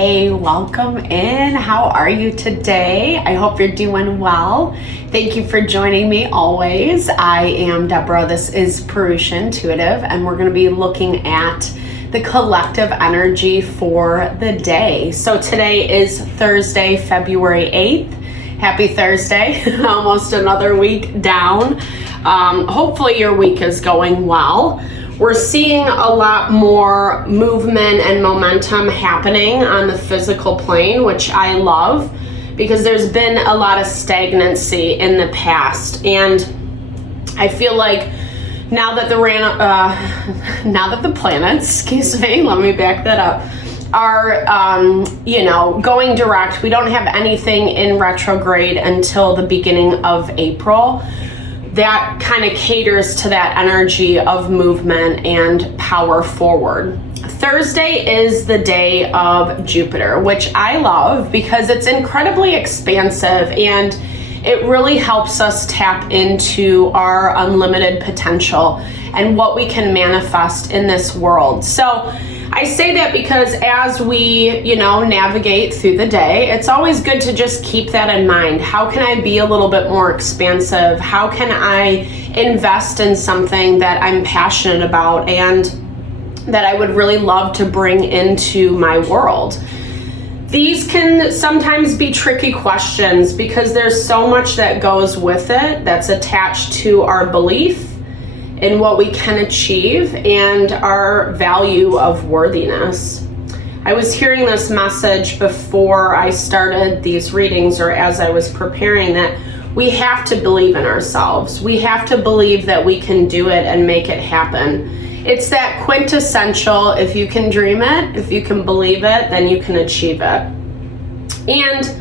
Hey, welcome in. How are you today? I hope you're doing well. Thank you for joining me always. I am Deborah. This is Purusha Intuitive, and we're going to be looking at the collective energy for the day. So today is Thursday, February 8th. Happy Thursday. Almost another week down. Hopefully your week is going well. We're seeing a lot more movement and momentum happening on the physical plane, which I love because there's been a lot of stagnancy in the past. And I feel like now that the planets, let me back that up, are, going direct. We don't have anything in retrograde until the beginning of April. That kind of caters to that energy of movement and power forward. Thursday is the day of Jupiter, which I love because it's incredibly expansive and it really helps us tap into our unlimited potential and what we can manifest in this world. So I say that because as we, navigate through the day, it's always good to just keep that in mind. How can I be a little bit more expansive? How can I invest in something that I'm passionate about and that I would really love to bring into my world? These can sometimes be tricky questions because there's so much that goes with it that's attached to our belief in what we can achieve and our value of worthiness. I was hearing this message before I started these readings, or as I was preparing, that we have to believe in ourselves. We have to believe that we can do it and make it happen. It's that quintessential, if you can dream it, if you can believe it, then you can achieve it. And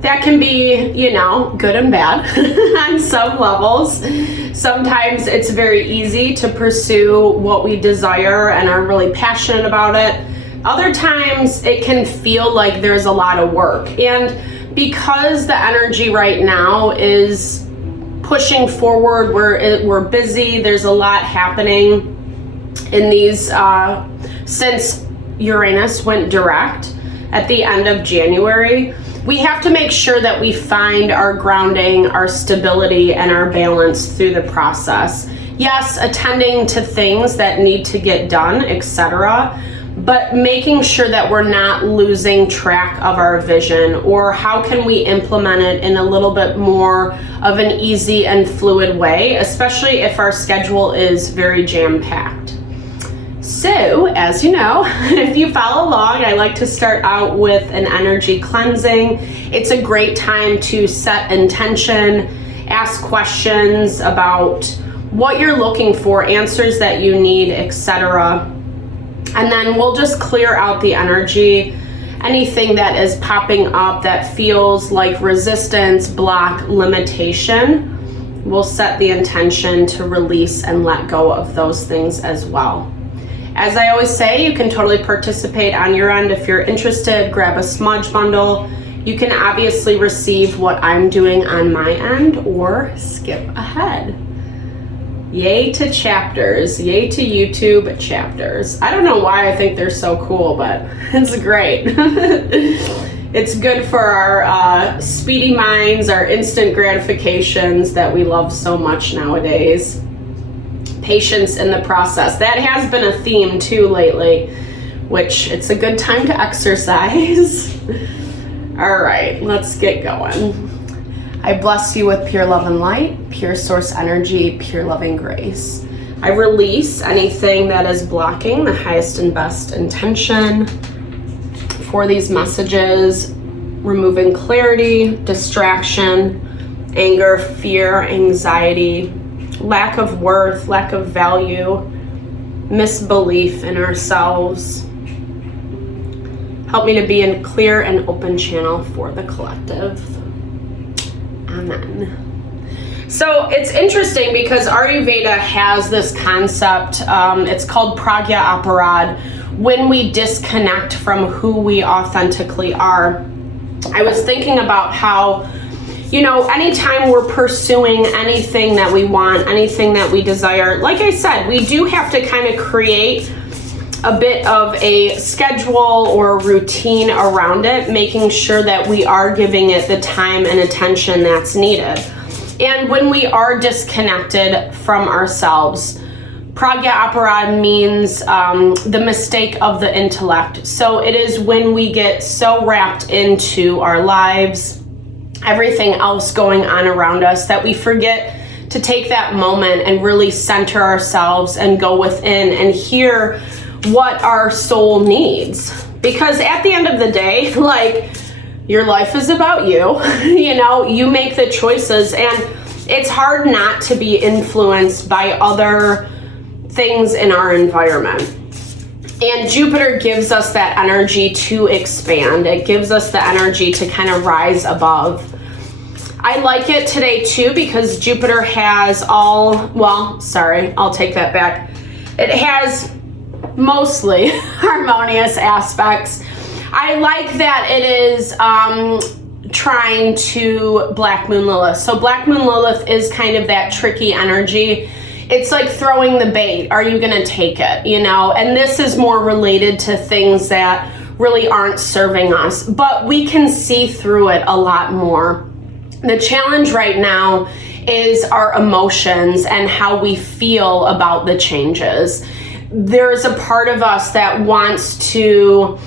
that can be, good and bad on some levels. Sometimes it's very easy to pursue what we desire and are really passionate about it. Other times it can feel like there's a lot of work. And because the energy right now is pushing forward, we're busy, there's a lot happening in these, since Uranus went direct at the end of January, we have to make sure that we find our grounding, our stability, and our balance through the process. Yes, attending to things that need to get done, etc., but making sure that we're not losing track of our vision, or how can we implement it in a little bit more of an easy and fluid way, especially if our schedule is very jam-packed. So, as you know, if you follow along, I like to start out with an energy cleansing. It's a great time to set intention, ask questions about what you're looking for, answers that you need, etc. And then we'll just clear out the energy, anything that is popping up that feels like resistance, block, limitation. We'll set the intention to release and let go of those things as well. As I always say, you can totally participate on your end. If you're interested, grab a smudge bundle. You can obviously receive what I'm doing on my end or skip ahead. Yay to chapters. Yay to YouTube chapters. I don't know why I think they're so cool, but it's great. It's good for our speedy minds, our instant gratifications that we love so much nowadays. Patience in the process. That has been a theme too lately, which it's a good time to exercise. All right, let's get going. I bless you with pure love and light, pure source energy, pure loving grace. I release anything that is blocking the highest and best intention for these messages, removing clarity, distraction, anger, fear, anxiety, lack of worth, lack of value, misbelief in ourselves. Help me to be a clear and open channel for the collective. Amen. So it's interesting because Ayurveda has this concept, it's called pragya aparad, when we disconnect from who we authentically are. I was thinking about how anytime we're pursuing anything that we want, anything that we desire, like I said, we do have to kind of create a bit of a schedule or routine around it, making sure that we are giving it the time and attention that's needed. And when we are disconnected from ourselves, pragya apara means the mistake of the intellect. So it is when we get so wrapped into our lives, everything else going on around us, that we forget to take that moment and really center ourselves and go within and hear what our soul needs. Because at the end of the day, like, your life is about you. You know, you make the choices, and it's hard not to be influenced by other things in our environment. And Jupiter gives us that energy to expand. It gives us the energy to kind of rise above. I like it today too because Jupiter has I'll take that back. It has mostly harmonious aspects. I like that it is trying to Black Moon Lilith. So Black Moon Lilith is kind of that tricky energy. It's like throwing the bait. Are you going to take it? You know, and this is more related to things that really aren't serving us, but we can see through it a lot more. The challenge right now is our emotions and how we feel about the changes. There's a part of us that wants to,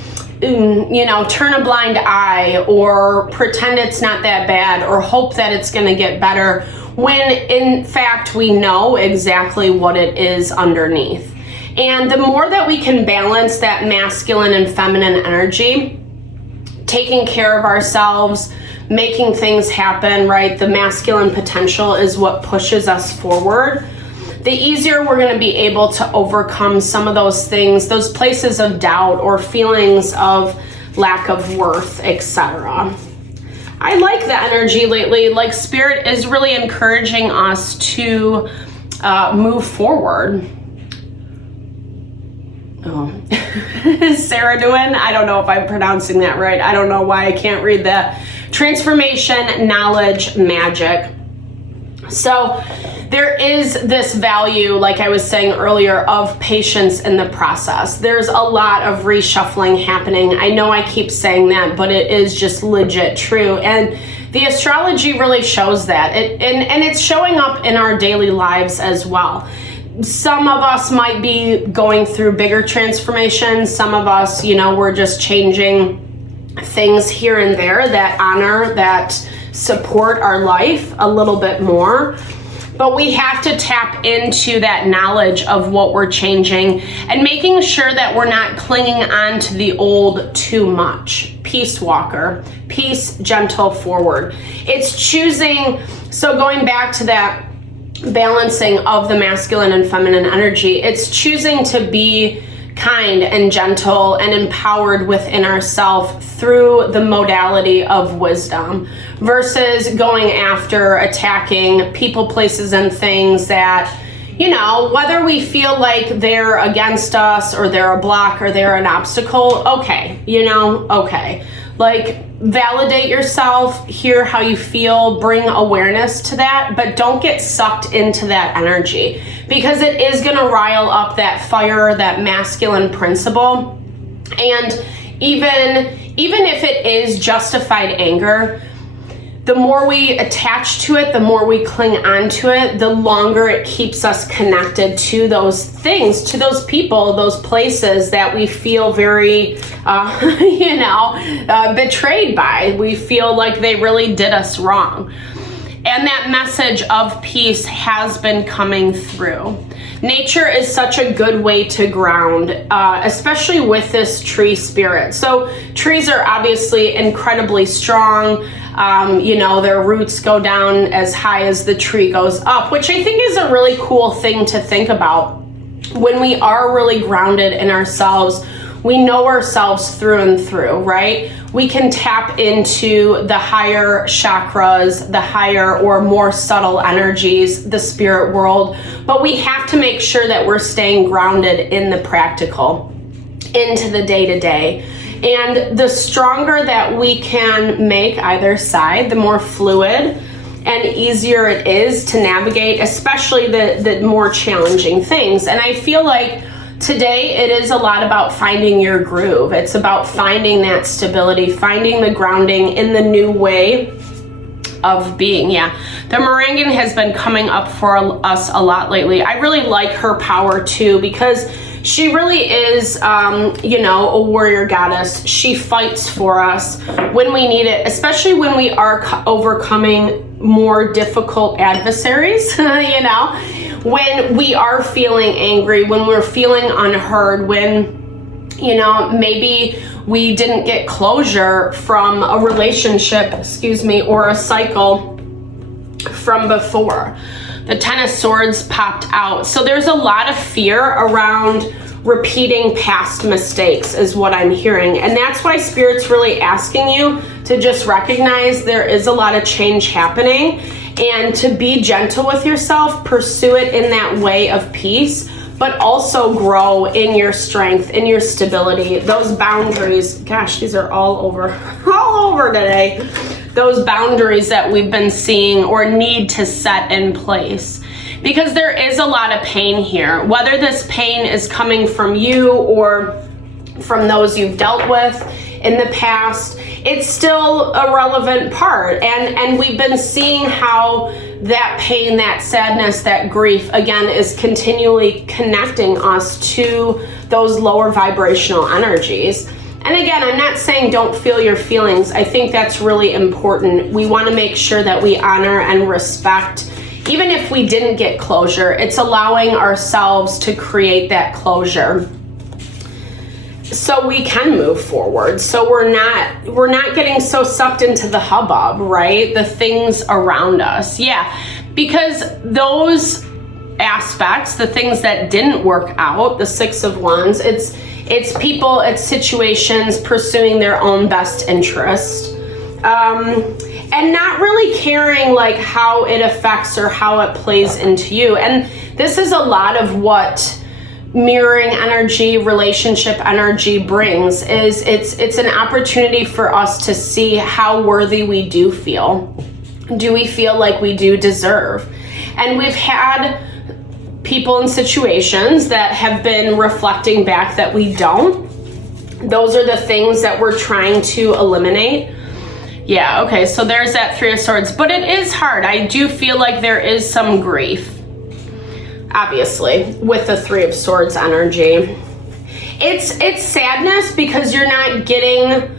you know, turn a blind eye or pretend it's not that bad or hope that it's going to get better, when in fact we know exactly what it is underneath. And the more that we can balance that masculine and feminine energy, taking care of ourselves, making things happen, right? The masculine potential is what pushes us forward. The easier we're going to be able to overcome some of those things, those places of doubt or feelings of lack of worth, etc. I like the energy lately. Like, Spirit is really encouraging us to move forward. Oh, Sarah doing? I don't know if I'm pronouncing that right. I don't know why I can't read that. Transformation, knowledge, magic. So there is this value, like I was saying earlier, of patience in the process. There's a lot of reshuffling happening. I know I keep saying that, but it is just legit true. And the astrology really shows that. And it's showing up in our daily lives as well. Some of us might be going through bigger transformations. Some of us, you know, we're just changing things here and there that honor, that support our life a little bit more. But we have to tap into that knowledge of what we're changing and making sure that we're not clinging on to the old too much. Peace walker, peace, gentle forward. It's choosing, so going back to that balancing of the masculine and feminine energy, it's choosing to be kind and gentle and empowered within ourselves through the modality of wisdom versus going after attacking people, places, and things that, you know, whether we feel like they're against us or they're a block or they're an obstacle, okay, you know, okay. Like, validate yourself, hear how you feel, bring awareness to that, but don't get sucked into that energy because it is going to rile up that fire, that masculine principle. And even if it is justified anger, the more we attach to it, the more we cling on to it, the longer it keeps us connected to those things, to those people, those places that we feel very, betrayed by. We feel like they really did us wrong. And that message of peace has been coming through. Nature is such a good way to ground, especially with this tree spirit. So trees are obviously incredibly strong. Their roots go down as high as the tree goes up, which I think is a really cool thing to think about. When we are really grounded in ourselves, we know ourselves through and through, right? We can tap into the higher chakras, the higher or more subtle energies, the spirit world, but we have to make sure that we're staying grounded in the practical, into the day-to-day. And the stronger that we can make either side, the more fluid and easier it is to navigate, especially the more challenging things. And I feel like Today, it is a lot about finding your groove. It's about finding that stability, finding the grounding in the new way of being. Yeah, the Morangan has been coming up for us a lot lately. I really like her power too, because she really is, a warrior goddess. She fights for us when we need it, especially when we are overcoming more difficult adversaries, when we are feeling angry, when we're feeling unheard, when, maybe we didn't get closure from a relationship, or a cycle from before. The Ten of Swords popped out. So there's a lot of fear around repeating past mistakes is what I'm hearing. And that's why Spirit's really asking you to just recognize there is a lot of change happening, and to be gentle with yourself, pursue it in that way of peace, but also grow in your strength, in your stability. Those boundaries, gosh, these are all over today. Those boundaries that we've been seeing or need to set in place. Because there is a lot of pain here. Whether this pain is coming from you or from those you've dealt with in the past, it's still a relevant part. And we've been seeing how that pain, that sadness, that grief, again, is continually connecting us to those lower vibrational energies. And again, I'm not saying don't feel your feelings. I think that's really important. We want to make sure that we honor and respect. Even if we didn't get closure, it's allowing ourselves to create that closure so we can move forward. So we're not getting so sucked into the hubbub, right? The things around us. Yeah, because those aspects, the things that didn't work out, the Six of Wands, it's people, it's situations pursuing their own best interest. And not really caring like how it affects or how it plays into you. And this is a lot of what mirroring energy, relationship energy brings, is it's an opportunity for us to see how worthy we do feel. Do we feel like we do deserve? And we've had people in situations that have been reflecting back that we don't. Those are the things that we're trying to eliminate. Yeah, okay, so there's that Three of Swords. But it is hard. I do feel like there is some grief, obviously, with the Three of Swords energy. It's sadness because you're not getting,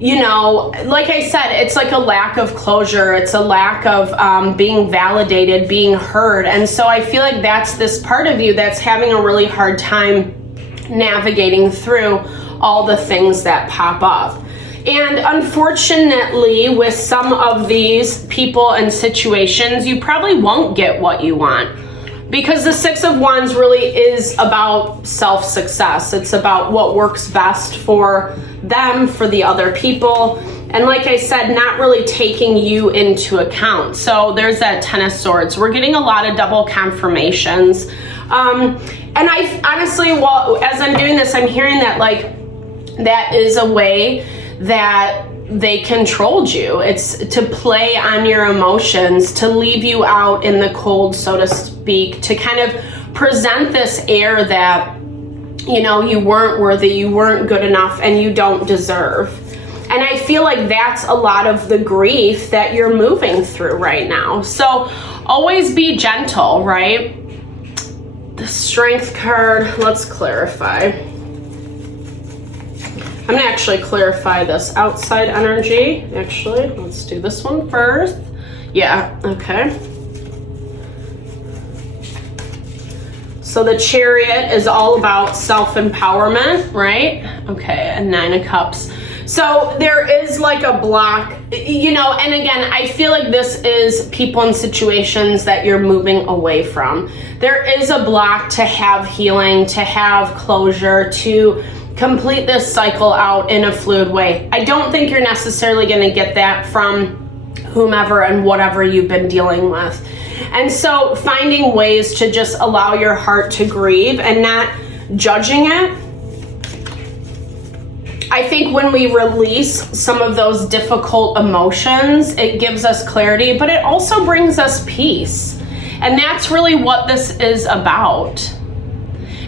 like I said, it's like a lack of closure. It's a lack of being validated, being heard. And so I feel like that's this part of you that's having a really hard time navigating through all the things that pop up. And unfortunately, with some of these people and situations, you probably won't get what you want. Because the Six of Wands really is about self-success. It's about what works best for them, for the other people. And like I said, not really taking you into account. So there's that Ten of Swords. We're getting a lot of double confirmations. And I honestly, as I'm doing this, I'm hearing that that is a way that they controlled you. It's to play on your emotions, to leave you out in the cold, so to speak, to kind of present this air that, you weren't worthy, you weren't good enough, and you don't deserve. And I feel like that's a lot of the grief that you're moving through right now. So always be gentle, right? The Strength card, let's clarify. I'm gonna actually clarify this outside energy. Actually, let's do this one first. Yeah, okay. So the Chariot is all about self-empowerment, right? Okay, and Nine of Cups. So there is like a block, and again, I feel like this is people in situations that you're moving away from. There is a block to have healing, to have closure, to complete this cycle out in a fluid way. I don't think you're necessarily going to get that from whomever and whatever you've been dealing with. And so finding ways to just allow your heart to grieve and not judging it. I think when we release some of those difficult emotions, it gives us clarity, but it also brings us peace. And that's really what this is about.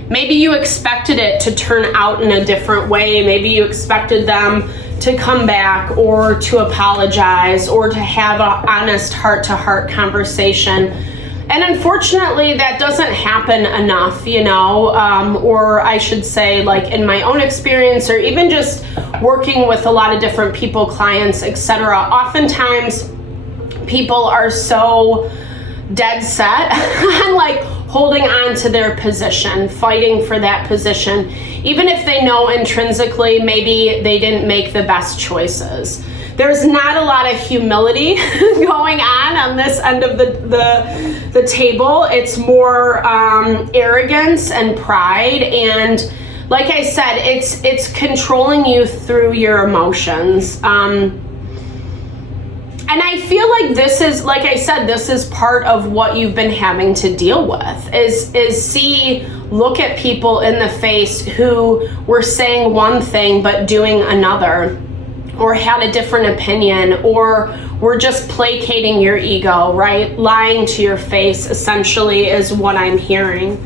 maybe you expected it to turn out in a different way. Maybe you expected them to come back or to apologize or to have an honest heart-to-heart conversation. And unfortunately, that doesn't happen enough, or I should say, like in my own experience, or even just working with a lot of different people, clients, etc. Oftentimes, people are so dead set on like holding on to their position, fighting for that position, even if they know intrinsically maybe they didn't make the best choices. There's not a lot of humility going on this end of the table. It's more arrogance and pride, and like I said, it's controlling you through your emotions. And I feel like this is, like I said, this is part of what you've been having to deal with, is look at people in the face who were saying one thing but doing another, or had a different opinion, or were just placating your ego, right? Lying to your face, essentially, is what I'm hearing.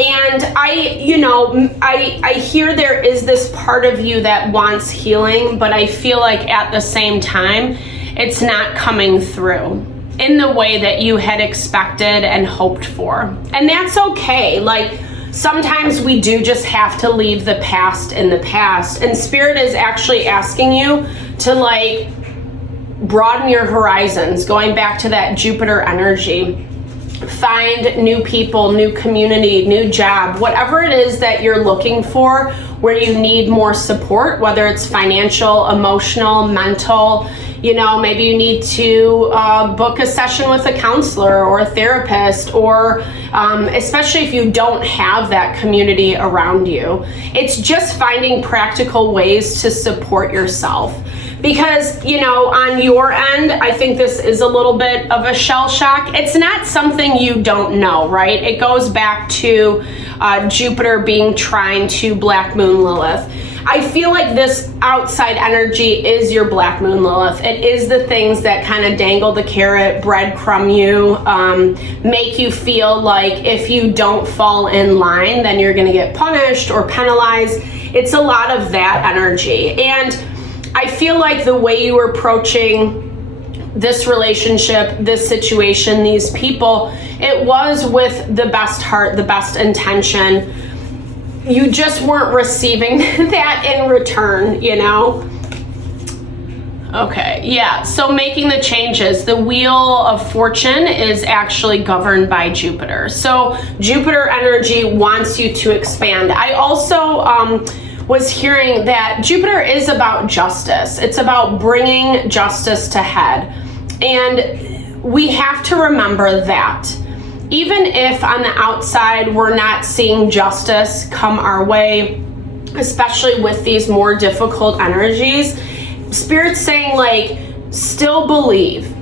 And I hear there is this part of you that wants healing, but I feel like at the same time, it's not coming through in the way that you had expected and hoped for. And that's okay. Like, sometimes we do just have to leave the past in the past. And Spirit is actually asking you to like broaden your horizons, going back to that Jupiter energy. Find new people, new community, new job, whatever it is that you're looking for, where you need more support, whether it's financial, emotional, mental. Maybe you need to book a session with a counselor or a therapist, or especially if you don't have that community around you. It's just finding practical ways to support yourself. Because, on your end, I think this is a little bit of a shell shock. It's not something you don't know, right? It goes back to Jupiter being trine to Black Moon Lilith. I feel like this outside energy is your Black Moon Lilith. It is the things that kind of dangle the carrot, breadcrumb you, make you feel like if you don't fall in line, then you're going to get punished or penalized. It's a lot of that energy. And I feel like the way you were approaching this relationship, this situation, these people, it was with the best heart, the best intention. You just weren't receiving that in return, Okay, yeah, so making the changes. The Wheel of Fortune is actually governed by Jupiter. So Jupiter energy wants you to expand. I also was hearing that Jupiter is about justice. It's about bringing justice to head. And we have to remember that. Even if on the outside we're not seeing justice come our way, especially with these more difficult energies, Spirit's saying, like, still believe,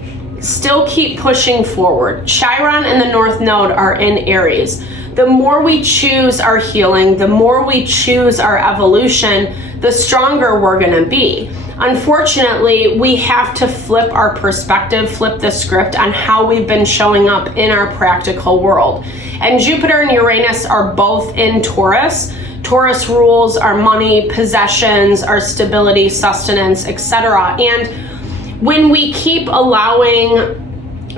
still keep pushing forward. Chiron and the North Node are in Aries. The more we choose our healing, the more we choose our evolution, the stronger we're going to be. Unfortunately, we have to flip our perspective, flip the script on how we've been showing up in our practical world. And Jupiter and Uranus are both in Taurus. Taurus rules our money, possessions, our stability, sustenance, etc. And when we keep allowing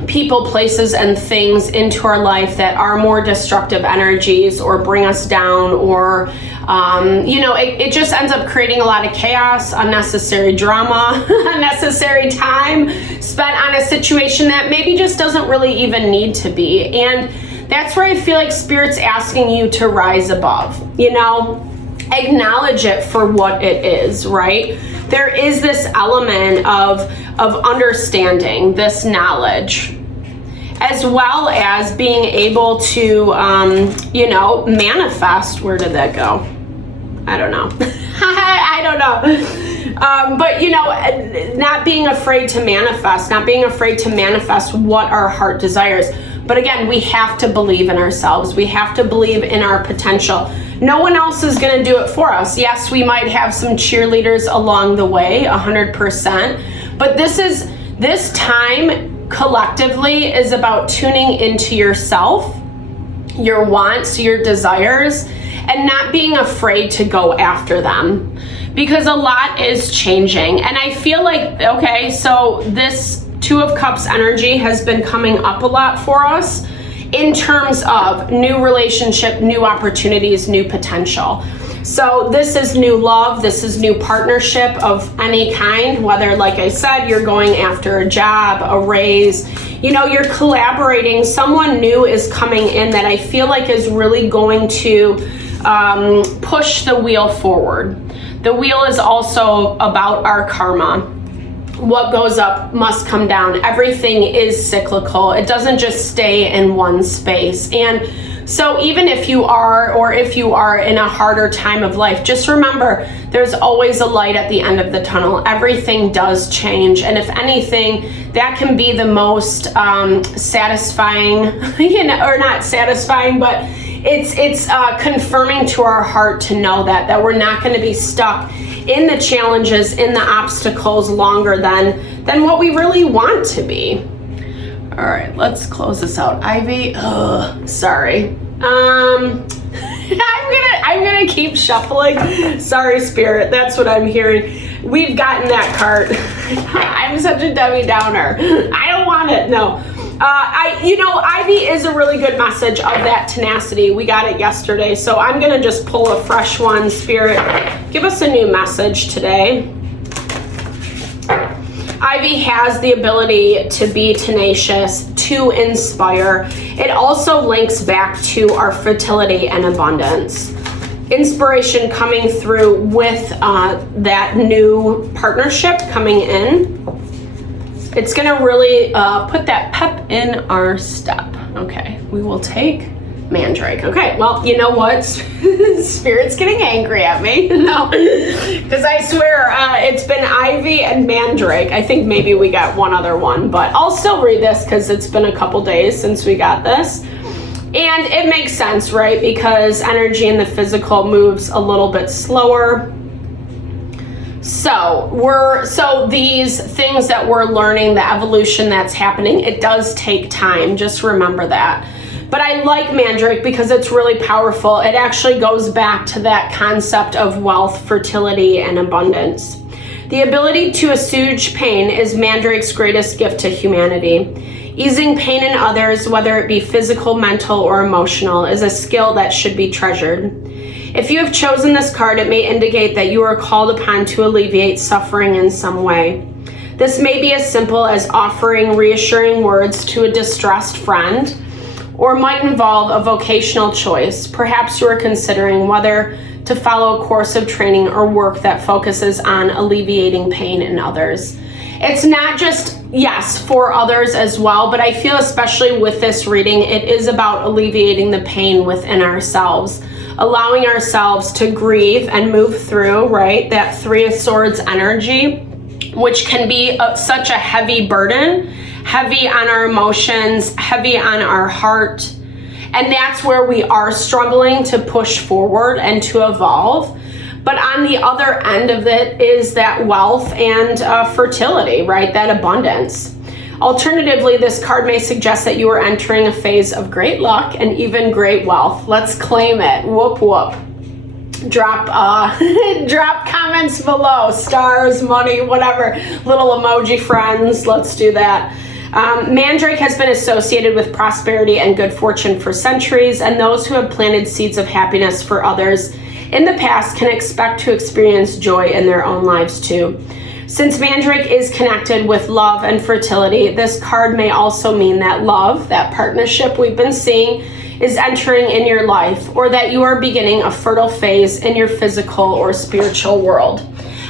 people, places, and things into our life that are more destructive energies or bring us down, or it just ends up creating a lot of chaos, unnecessary drama, unnecessary time spent on a situation that maybe just doesn't really even need to be. And that's where I feel like Spirit's asking you to rise above, acknowledge it for what it is, right? There is this element of understanding, this knowledge, as well as being able to, manifest. Where did that go? I don't know. I don't know. But, not being afraid to manifest, not being afraid to manifest what our heart desires. But again, we have to believe in ourselves. We have to believe in our potential. No one else is going to do it for us. Yes, we might have some cheerleaders along the way, 100%. But this time collectively is about tuning into yourself your wants, your desires, and not being afraid to go after them, because a lot is changing. And I feel like, okay, so this Two of Cups energy has been coming up a lot for us in terms of new relationship, new opportunities, new potential. So this is new love, this is new partnership of any kind, whether, like I said, you're going after a job, a raise, you know, you're collaborating, someone new is coming in that I feel like is really going to push the wheel forward. The wheel is also about our karma. What goes up must come down. Everything is cyclical. It doesn't just stay in one space. And so even if you are in a harder time of life, just remember there's always a light at the end of the tunnel. Everything does change. And if anything, that can be the most satisfying, you know, or not satisfying, but it's confirming to our heart to know that we're not going to be stuck in the challenges, in the obstacles longer than what we really want to be. All right, let's close this out. Ivy, sorry. I'm gonna keep shuffling. Sorry, Spirit, that's what I'm hearing. We've gotten that card. I'm such a Debbie Downer. I don't want it, no. Ivy is a really good message of that tenacity. We got it yesterday, so I'm gonna just pull a fresh one. Spirit, give us a new message today. Ivy has the ability to be tenacious, to inspire. It also links back to our fertility and abundance. Inspiration coming through with that new partnership coming in. It's gonna really put that pep in our step. Okay, we will take Mandrake. Okay, well, you know what? Spirit's getting angry at me. No, because I swear it's been Ivy and Mandrake. I think maybe we got one other one, but I'll still read this because it's been a couple days since we got this. And it makes sense, right? Because energy in the physical moves a little bit slower. So these things that we're learning, the evolution that's happening, it does take time. Just remember that. But I like Mandrake because it's really powerful. It actually goes back to that concept of wealth, fertility, and abundance. The ability to assuage pain is Mandrake's greatest gift to humanity. Easing pain in others, whether it be physical, mental, or emotional, is a skill that should be treasured. If you have chosen this card, it may indicate that you are called upon to alleviate suffering in some way. This may be as simple as offering reassuring words to a distressed friend, or might involve a vocational choice. Perhaps you are considering whether to follow a course of training or work that focuses on alleviating pain in others. It's not just, yes, for others as well, but I feel especially with this reading, it is about alleviating the pain within ourselves, allowing ourselves to grieve and move through, right? That Three of Swords energy, which can be such a heavy burden, heavy on our emotions, heavy on our heart. And that's where we are struggling to push forward and to evolve. But on the other end of it is that wealth and fertility, right? That abundance. Alternatively, this card may suggest that you are entering a phase of great luck and even great wealth. Let's claim it. Whoop, whoop. Drop comments below. Stars, money, whatever. Little emoji friends. Let's do that. Mandrake has been associated with prosperity and good fortune for centuries, and those who have planted seeds of happiness for others in the past can expect to experience joy in their own lives too. Since Mandrake is connected with love and fertility, this card may also mean that love, that partnership we've been seeing, is entering in your life, or that you are beginning a fertile phase in your physical or spiritual world.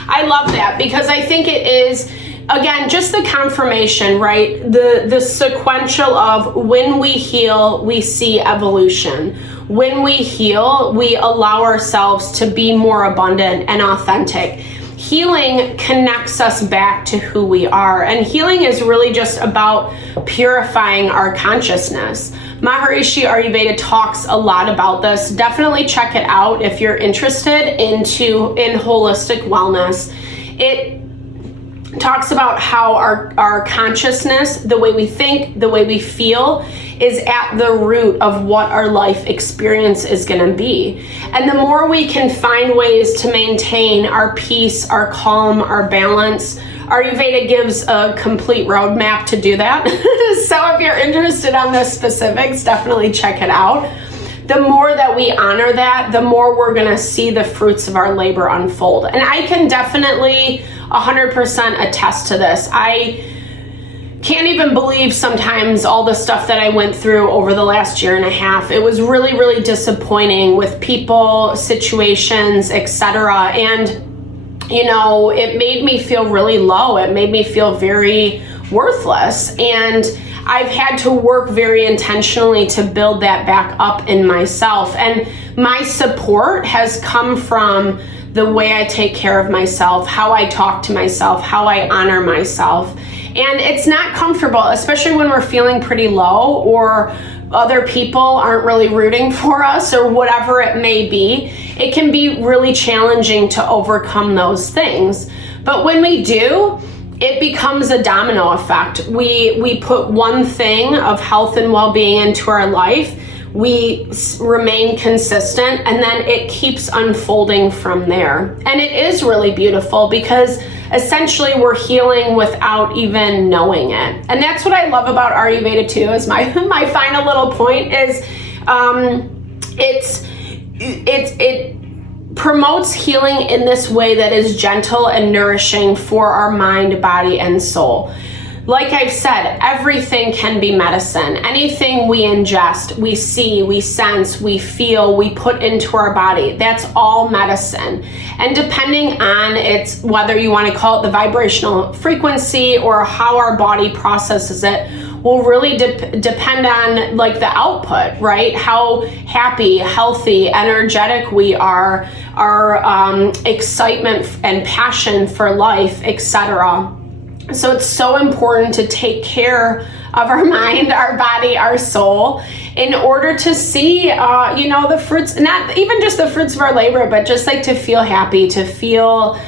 I love that because I think it is, again, just the confirmation, right? The sequential of when we heal, we see evolution. When we heal, we allow ourselves to be more abundant and authentic. Healing connects us back to who we are. And healing is really just about purifying our consciousness. Maharishi Ayurveda talks a lot about this. Definitely check it out if you're interested in holistic wellness. It talks about how our consciousness, the way we think, the way we feel, is at the root of what our life experience is going to be. And the more we can find ways to maintain our peace, our calm, our balance, Ayurveda gives a complete roadmap to do that. So if you're interested on the specifics, definitely check it out. The more that we honor that, the more we're going to see the fruits of our labor unfold. And I can definitely 100% attest to this. I can't even believe sometimes all the stuff that I went through over the last year and a half. It was really, really disappointing with people, situations, etc. And, you know, it made me feel really low. It made me feel very worthless. And I've had to work very intentionally to build that back up in myself. And my support has come from the way I take care of myself, how I talk to myself, how I honor myself. And it's not comfortable, especially when we're feeling pretty low or other people aren't really rooting for us or whatever it may be. It can be really challenging to overcome those things. But when we do, it becomes a domino effect. We put one thing of health and well-being into our life, we remain consistent, and then it keeps unfolding from there. And it is really beautiful because essentially we're healing without even knowing it. And that's what I love about Ayurveda too, is my final little point is it promotes healing in this way that is gentle and nourishing for our mind, body, and soul. Like I've said, everything can be medicine. Anything we ingest, we see, we sense, we feel, we put into our body, that's all medicine. And depending on its, whether you want to call it the vibrational frequency or how our body processes it, will really depend on like the output, right? How happy, healthy, energetic we are, our excitement and passion for life, etc. So it's so important to take care of our mind, our body, our soul, in order to see, the fruits, not even just the fruits of our labor, but just like to feel happy, to feel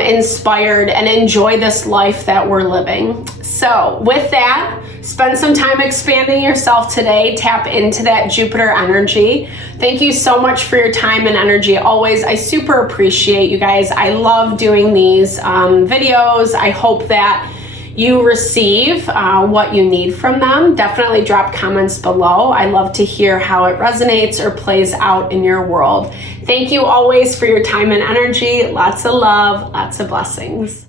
inspired and enjoy this life that we're living. So with that, spend some time expanding yourself today. Tap into that Jupiter energy. Thank you so much for your time and energy. Always, I super appreciate you guys. I love doing these videos. I hope that you receive what you need from them. Definitely drop comments below. I love to hear how it resonates or plays out in your world. Thank you always for your time and energy. Lots of love, lots of blessings.